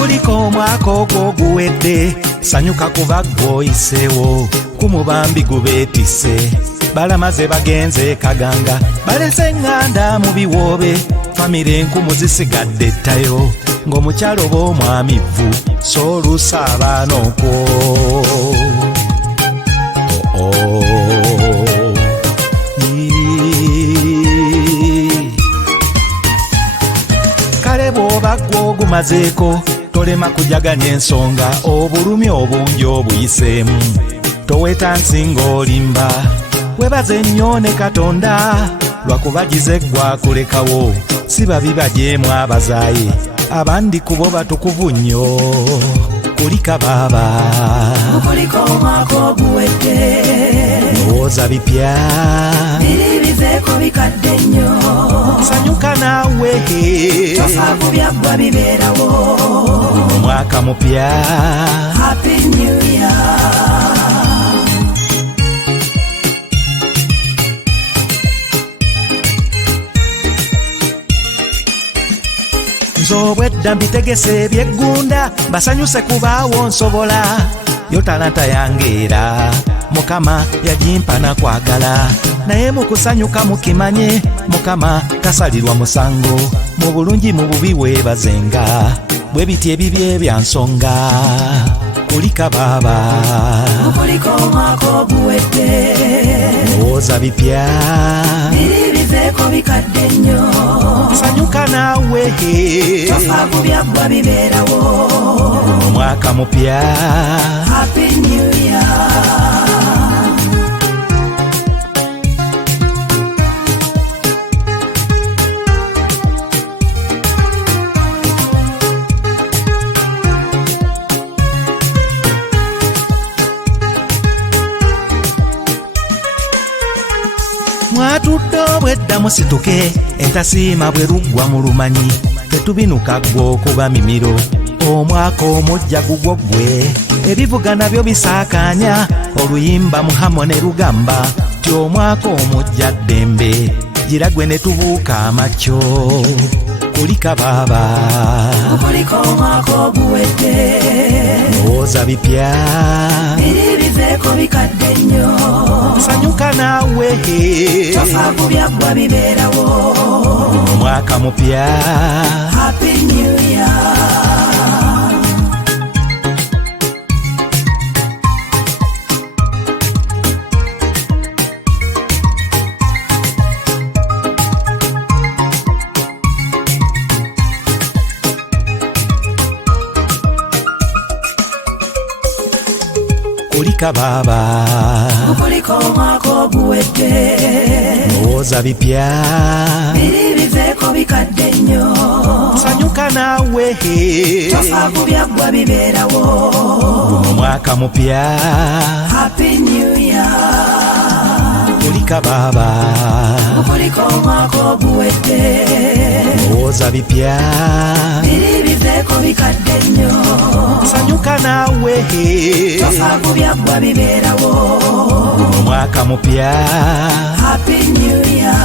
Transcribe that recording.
kuliko omwaka ogwo guwedde sanyuka kuba gwoyiseewo kumubambi gubeetisse balamaze bagenze kaganga balese nganda mu biwoobe famire enkumu zisigadde ettayo ng'omukyalo b'omwamivu soolusa abaana okwo kale bw'oba gw'ogumazeeko tolema kujaganya ensonga obulumi obungi obuyiseemu toweeta nsinga olimba webaze nnyo ne Katonda lwakubagize ggwa kulekawo si babi bajeemu abazaaye abandi kubo batukuvu nnyo kulika baaba kuliko omwaka oguwedde ndowooza bipya biri biveeko bikadde nnyo sanyuka naawe tofaako byaggwa bibeerawo omwaka mupya Happy New Year. nze obwedda mbitegese ebyeggunda basanyuse kubaawo nsobola yo talanta yange era mukama yagimpa nakwagala naye mu kusanyuka mukimanye mukama tasalirwa musango mu bulungi mu bubi weebazenga bwe biti ebibye bya nsonga kulika baaba kuliko omwaka oguwedde ndowooza bipya biri biveeko bikadde nnyo sanyuka naawe tofaako byaggwa bibeerawo omwaka mupya Happy New Year. mwatudde obwedda musituke entasiima bwe luggwa mu lumanyi tetubinuka ggwe okuba mimiro omwaka omujja gugwo ggwe ebivuga nabyo bisaakaanya oluyimba muhamo ne lugamba ti omwaka omujja ddembe gira gwe ne tubuuka amacyo kulika baaba kuliko omwaka oguwedde ndowooza bipya biri biveeko bikadde nnyo sanyuka naawe tofaako byaggwa bibeerawo omwaka mupya Happy New Year. kulika baaba kuliko omwaka oguwedde ndowooza bipya biri biveeko bikadde nnyo sanyuka naawe tofaako byaggwa bibeerawo omwaka mupya Happy New Year. kulika baaba kuliko omwaka oguwedde ndowooza bipya biri biveeko bikadde nnyo sanyuka naawe tofaako byaggwa bibeerawo omwaka mupya Happy New Year.